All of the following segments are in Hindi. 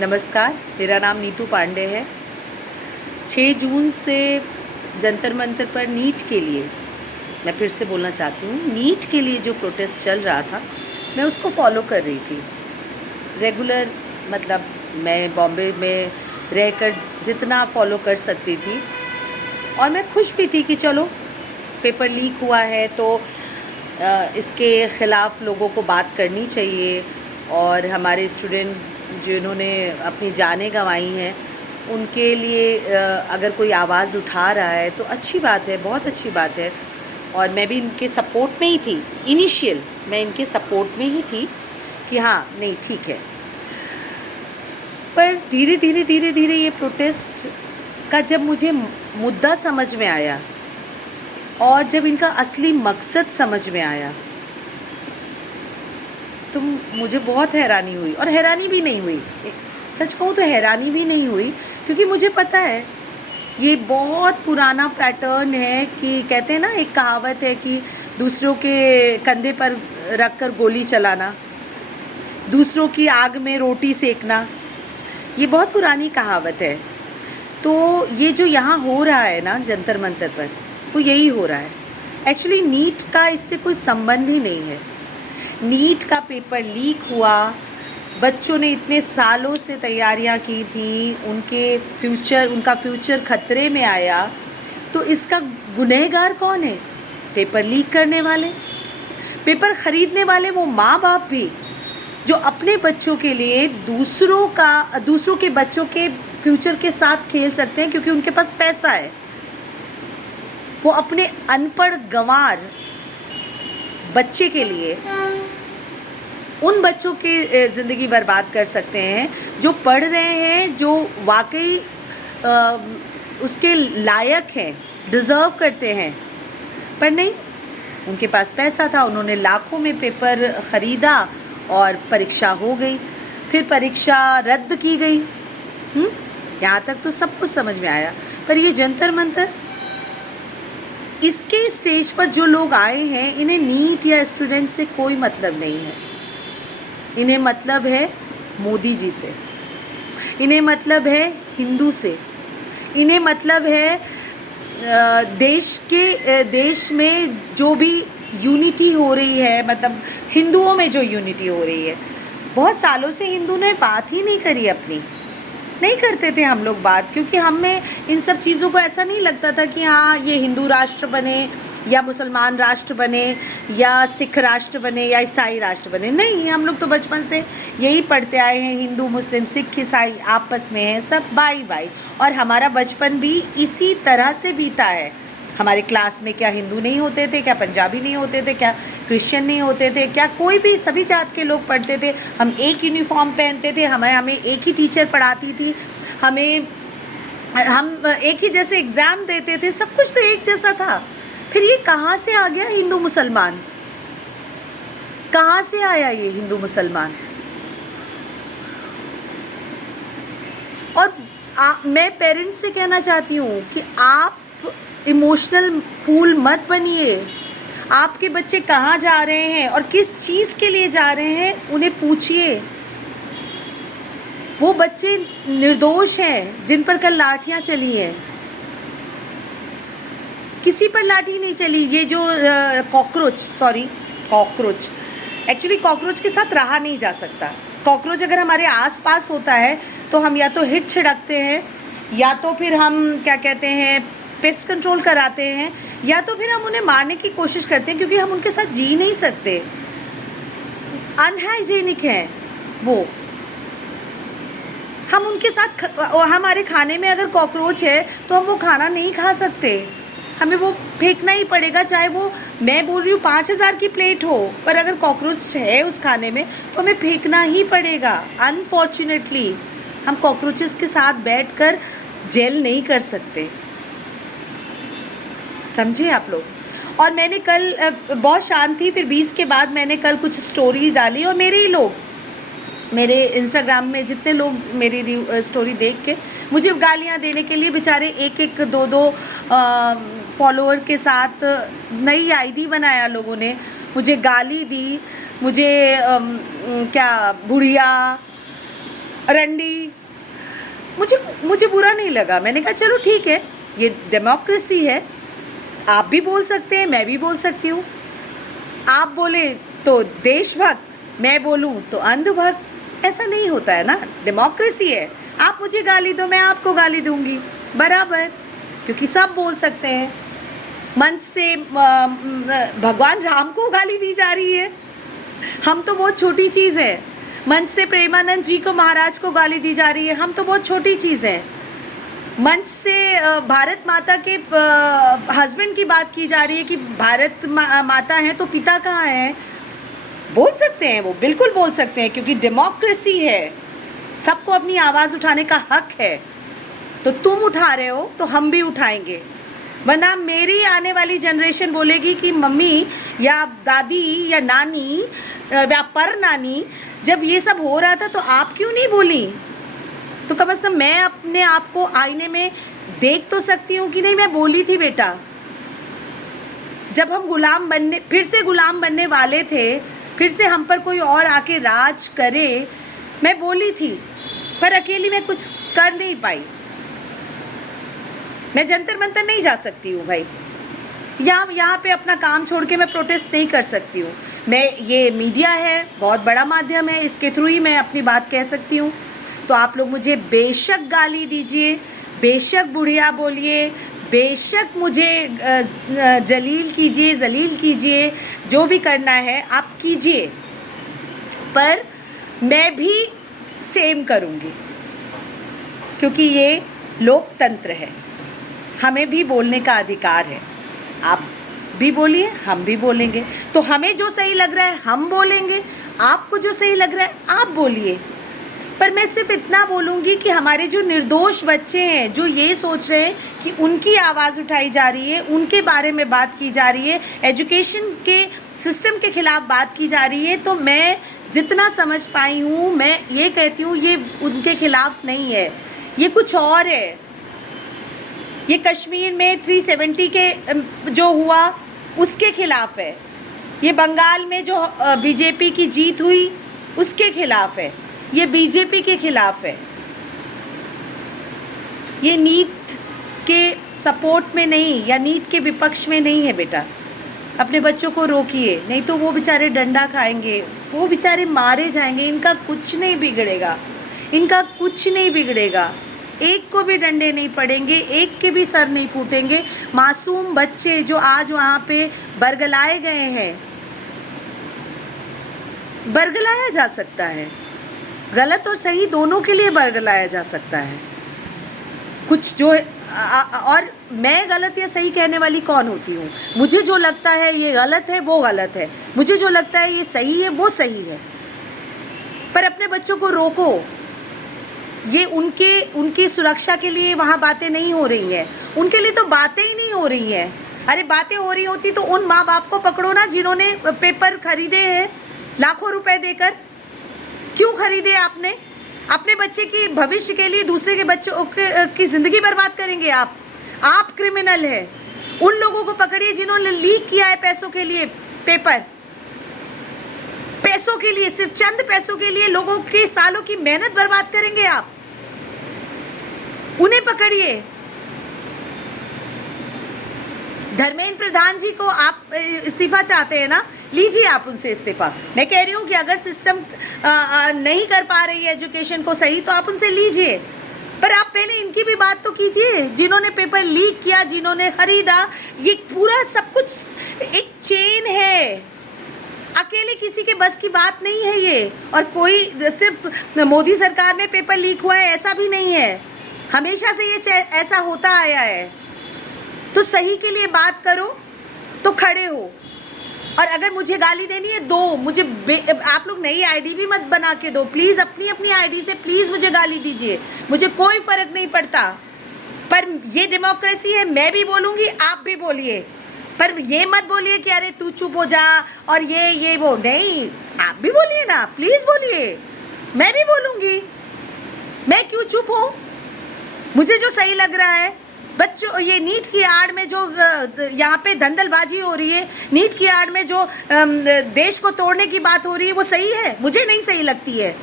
नमस्कार, मेरा नाम नीतू पांडे है। 6 जून से जंतर मंतर पर नीट के लिए, मैं फिर से बोलना चाहती हूँ, नीट के लिए जो प्रोटेस्ट चल रहा था मैं उसको फॉलो कर रही थी रेगुलर। मतलब मैं बॉम्बे में रहकर जितना फॉलो कर सकती थी, और मैं खुश भी थी कि चलो पेपर लीक हुआ है तो इसके ख़िलाफ़ लोगों को बात करनी चाहिए, और हमारे स्टूडेंट जिन्होंने अपनी जानें गंवाई हैं उनके लिए अगर कोई आवाज़ उठा रहा है तो अच्छी बात है, बहुत अच्छी बात है। और मैं भी इनके सपोर्ट में ही थी, इनिशियल मैं इनके सपोर्ट में ही थी कि हाँ नहीं ठीक है। पर धीरे धीरे ये प्रोटेस्ट का जब मुझे मुद्दा समझ में आया और जब इनका असली मकसद समझ में आया तो मुझे बहुत हैरानी हुई। और हैरानी भी नहीं हुई, सच कहूँ तो हैरानी भी नहीं हुई, क्योंकि मुझे पता है ये बहुत पुराना पैटर्न है कि कहते हैं ना, एक कहावत है कि दूसरों के कंधे पर रख कर गोली चलाना, दूसरों की आग में रोटी सेकना, ये बहुत पुरानी कहावत है। तो ये जो यहाँ हो रहा है ना जंतर मंतर पर, वो यही हो रहा है। एक्चुअली नीट का इससे कोई संबंध ही नहीं है। नीट का पेपर लीक हुआ, बच्चों ने इतने सालों से तैयारियां की थी, उनका फ्यूचर खतरे में आया, तो इसका गुनहगार कौन है? पेपर लीक करने वाले, पेपर ख़रीदने वाले वो माँ बाप भी, जो अपने बच्चों के लिए दूसरों के बच्चों के फ्यूचर के साथ खेल सकते हैं क्योंकि उनके पास पैसा है। वो अपने अनपढ़ गंवार बच्चे के लिए उन बच्चों की ज़िंदगी बर्बाद कर सकते हैं जो पढ़ रहे हैं, जो वाकई उसके लायक हैं, डिज़र्व करते हैं। पर नहीं, उनके पास पैसा था, उन्होंने लाखों में पेपर ख़रीदा और परीक्षा हो गई, फिर परीक्षा रद्द की गई। यहाँ तक तो सब कुछ समझ में आया। पर ये जंतर मंतर, इसके स्टेज पर जो लोग आए हैं, इन्हें नीट या स्टूडेंट से कोई मतलब नहीं है। इन्हें मतलब है मोदी जी से, इन्हें मतलब है हिंदू से, इन्हें मतलब है देश में जो भी यूनिटी हो रही है, मतलब हिंदुओं में जो यूनिटी हो रही है। बहुत सालों से हिंदू ने बात ही नहीं करी अपनी, नहीं करते थे हम लोग बात, क्योंकि हमें इन सब चीज़ों को ऐसा नहीं लगता था कि हाँ ये हिंदू राष्ट्र बने या मुसलमान राष्ट्र बने या सिख राष्ट्र बने या ईसाई राष्ट्र बने। नहीं, हम लोग तो बचपन से यही पढ़ते आए हैं, हिंदू मुस्लिम सिख ईसाई आपस में हैं, सब भाई भाई। और हमारा बचपन भी इसी तरह से बीता है। हमारे क्लास में क्या हिंदू नहीं होते थे, क्या पंजाबी नहीं होते थे, क्या क्रिश्चियन नहीं होते थे, क्या कोई भी, सभी जात के लोग पढ़ते थे। हम एक यूनिफॉर्म पहनते थे, हमें एक ही टीचर पढ़ाती थी, हम एक ही जैसे एग्ज़ाम देते थे, सब कुछ तो एक जैसा था। फिर ये कहाँ से आ गया हिंदू मुसलमान? कहाँ से आया ये हिंदू मुसलमान? और मैं पेरेंट्स से कहना चाहती हूँ कि आप इमोशनल फूल मत बनिए। आपके बच्चे कहाँ जा रहे हैं और किस चीज़ के लिए जा रहे हैं, उन्हें पूछिए। वो बच्चे निर्दोष हैं जिन पर कल लाठियाँ चली हैं। किसी पर लाठी नहीं चली। ये जो कॉकरोच, एक्चुअली कॉकरोच के साथ रहा नहीं जा सकता। कॉकरोच अगर हमारे आसपास होता है तो हम या तो हिट छिड़कते हैं, या तो फिर हम क्या कहते हैं पेस्ट कंट्रोल कराते हैं, या तो फिर हम उन्हें मारने की कोशिश करते हैं, क्योंकि हम उनके साथ जी नहीं सकते। अनहाइजीनिक हैं वो। हम उनके साथ हमारे खाने में अगर कॉकरोच है तो हम वो खाना नहीं खा सकते, हमें वो फेंकना ही पड़ेगा। चाहे वो, मैं बोल रही हूँ 5,000 की प्लेट हो, पर अगर कॉकरोच है उस खाने में तो हमें फेंकना ही पड़ेगा। अनफॉर्चुनेटली हम कॉकरोचेस के साथ बैठकर जेल नहीं कर सकते, समझे आप लोग। और मैंने कल बहुत शांत थी, फिर 20 के बाद मैंने कल कुछ स्टोरी डाली, और मेरे ही लोग, मेरे इंस्टाग्राम में जितने लोग मेरी स्टोरी देख के मुझे गालियाँ देने के लिए, बेचारे एक दो फॉलोअर के साथ नई आईडी बनाया लोगों ने, मुझे गाली दी, मुझे क्या बुढ़िया, रंडी। मुझे मुझे बुरा नहीं लगा, मैंने कहा चलो ठीक है, ये डेमोक्रेसी है, आप भी बोल सकते हैं, मैं भी बोल सकती हूँ। आप बोले तो देशभक्त, मैं बोलूँ तो अंधभक्त, ऐसा नहीं होता है ना, डेमोक्रेसी है। आप मुझे गाली दो, मैं आपको गाली दूंगी बराबर, क्योंकि सब बोल सकते हैं। मंच से भगवान राम को गाली दी जा रही है, हम तो बहुत छोटी चीज़ है। मंच से प्रेमानंद जी को, महाराज को गाली दी जा रही है, हम तो बहुत छोटी चीज़ है। मंच से भारत माता के हस्बैंड की बात की जा रही है कि भारत माता है तो पिता कहाँ है। बोल सकते हैं, वो बिल्कुल बोल सकते हैं, क्योंकि डेमोक्रेसी है, सबको अपनी आवाज़ उठाने का हक है। तो तुम उठा रहे हो तो हम भी उठाएंगे, वरना मेरी आने वाली जनरेशन बोलेगी कि मम्मी या दादी या नानी या पर नानी, जब ये सब हो रहा था तो आप क्यों नहीं बोली। तो कम से कम मैं अपने आप को आईने में देख तो सकती हूँ कि नहीं मैं बोली थी बेटा। जब हम गुलाम बनने, फिर से गुलाम बनने वाले थे, फिर से हम पर कोई और आके राज करे, मैं बोली थी, पर अकेली मैं कुछ कर नहीं पाई। मैं जंतर मंतर नहीं जा सकती हूँ भाई, यहाँ पे अपना काम छोड़ के मैं प्रोटेस्ट नहीं कर सकती हूँ। मैं, ये मीडिया है, बहुत बड़ा माध्यम है, इसके थ्रू ही मैं अपनी बात कह सकती हूँ। तो आप लोग मुझे बेशक गाली दीजिए, बेशक बुढ़िया बोलिए, बेशक मुझे जलील कीजिए, जो भी करना है आप कीजिए, पर मैं भी सेम करूँगी, क्योंकि ये लोकतंत्र है, हमें भी बोलने का अधिकार है। आप भी बोलिए, हम भी बोलेंगे। तो हमें जो सही लग रहा है हम बोलेंगे, आपको जो सही लग रहा है आप बोलिए। पर मैं सिर्फ इतना बोलूँगी कि हमारे जो निर्दोष बच्चे हैं, जो ये सोच रहे हैं कि उनकी आवाज़ उठाई जा रही है, उनके बारे में बात की जा रही है, एजुकेशन के सिस्टम के ख़िलाफ़ बात की जा रही है, तो मैं जितना समझ पाई हूँ मैं ये कहती हूँ ये उनके ख़िलाफ़ नहीं है, ये कुछ और है। ये कश्मीर में 370 के जो हुआ उसके ख़िलाफ़ है, ये बंगाल में जो बीजेपी की जीत हुई उसके ख़िलाफ़ है, ये बीजेपी के ख़िलाफ़ है, ये नीट के सपोर्ट में नहीं या नीट के विपक्ष में नहीं है। बेटा अपने बच्चों को रोकिए, नहीं तो वो बेचारे डंडा खाएंगे, वो बेचारे मारे जाएंगे, इनका कुछ नहीं बिगड़ेगा, इनका कुछ नहीं बिगड़ेगा, एक को भी डंडे नहीं पड़ेंगे, एक के भी सर नहीं फूटेंगे। मासूम बच्चे जो आज वहाँ पे बरगलाए गए हैं, बरगलाया जा सकता है, गलत और सही दोनों के लिए बरगलाया जा सकता है। कुछ जो और मैं गलत या सही कहने वाली कौन होती हूँ? मुझे जो लगता है ये गलत है वो गलत है, मुझे जो लगता है ये सही है वो सही है। पर अपने बच्चों को रोको, ये उनकी सुरक्षा के लिए वहाँ बातें नहीं हो रही हैं, उनके लिए तो बातें ही नहीं हो रही हैं। अरे बातें हो रही होती तो उन माँ बाप को पकड़ो ना जिन्होंने पेपर खरीदे हैं लाखों रुपए देकर। क्यों खरीदे आपने? अपने बच्चे की भविष्य के लिए दूसरे के बच्चों की ज़िंदगी बर्बाद करेंगे आप क्रिमिनल हैं। उन लोगों को पकड़िए जिन्होंने लीक किया है पैसों के लिए पेपर, पैसों के लिए, सिर्फ चंद पैसों के लिए लोगों के सालों की मेहनत बर्बाद करेंगे आप, उन्हें पकड़िए। धर्मेंद्र प्रधान जी को आप इस्तीफा चाहते हैं ना, लीजिए आप उनसे इस्तीफा। मैं कह रही हूँ कि अगर सिस्टम नहीं कर पा रही है एजुकेशन को सही तो आप उनसे लीजिए, पर आप पहले इनकी भी बात तो कीजिए जिन्होंने पेपर लीक किया, जिन्होंने खरीदा। ये पूरा सब कुछ एक चेन है, अकेले किसी के बस की बात नहीं है ये। और कोई सिर्फ मोदी सरकार में पेपर लीक हुआ है ऐसा भी नहीं है, हमेशा से ये ऐसा होता आया है। तो सही के लिए बात करो तो खड़े हो, और अगर मुझे गाली देनी है दो, मुझे आप लोग नई आईडी भी मत बना के दो प्लीज़, अपनी आईडी से प्लीज़ मुझे गाली दीजिए, मुझे कोई फ़र्क नहीं पड़ता। पर ये डेमोक्रेसी है, मैं भी बोलूँगी आप भी बोलिए, पर ये मत बोलिए कि अरे तू चुप हो जा और ये वो नहीं, आप भी बोलिए ना, प्लीज़ बोलिए, मैं भी बोलूँगी। मैं क्यों चुप हूँ? मुझे जो सही लग रहा है, बच्चों ये नीट की आड़ में जो यहाँ पे धंधलबाजी हो रही है, नीट की आड़ में जो देश को तोड़ने की बात हो रही है वो सही है, मुझे नहीं सही लगती है।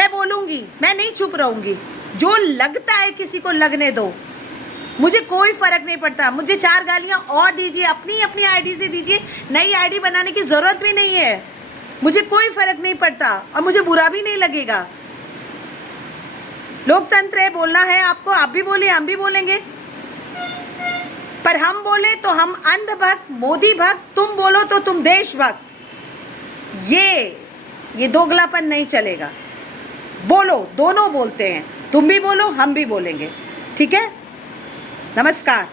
मैं बोलूँगी, मैं नहीं चुप रहूँगी। जो लगता है किसी को लगने दो, मुझे कोई फ़र्क नहीं पड़ता। मुझे 4 गालियाँ और दीजिए, अपनी अपनी आईडी से दीजिए, नई आईडी बनाने की ज़रूरत भी नहीं है। मुझे कोई फ़र्क नहीं पड़ता और मुझे बुरा भी नहीं लगेगा। लोकतंत्र है, बोलना है आपको, आप भी बोलिए, हम भी बोलेंगे। पर हम बोले तो हम अंधभक्त, मोदी भक्त, तुम बोलो तो तुम देशभक्त। ये दोगलापन नहीं चलेगा। बोलो, दोनों बोलते हैं, तुम भी बोलो, हम भी बोलेंगे, ठीक है। नमस्कार।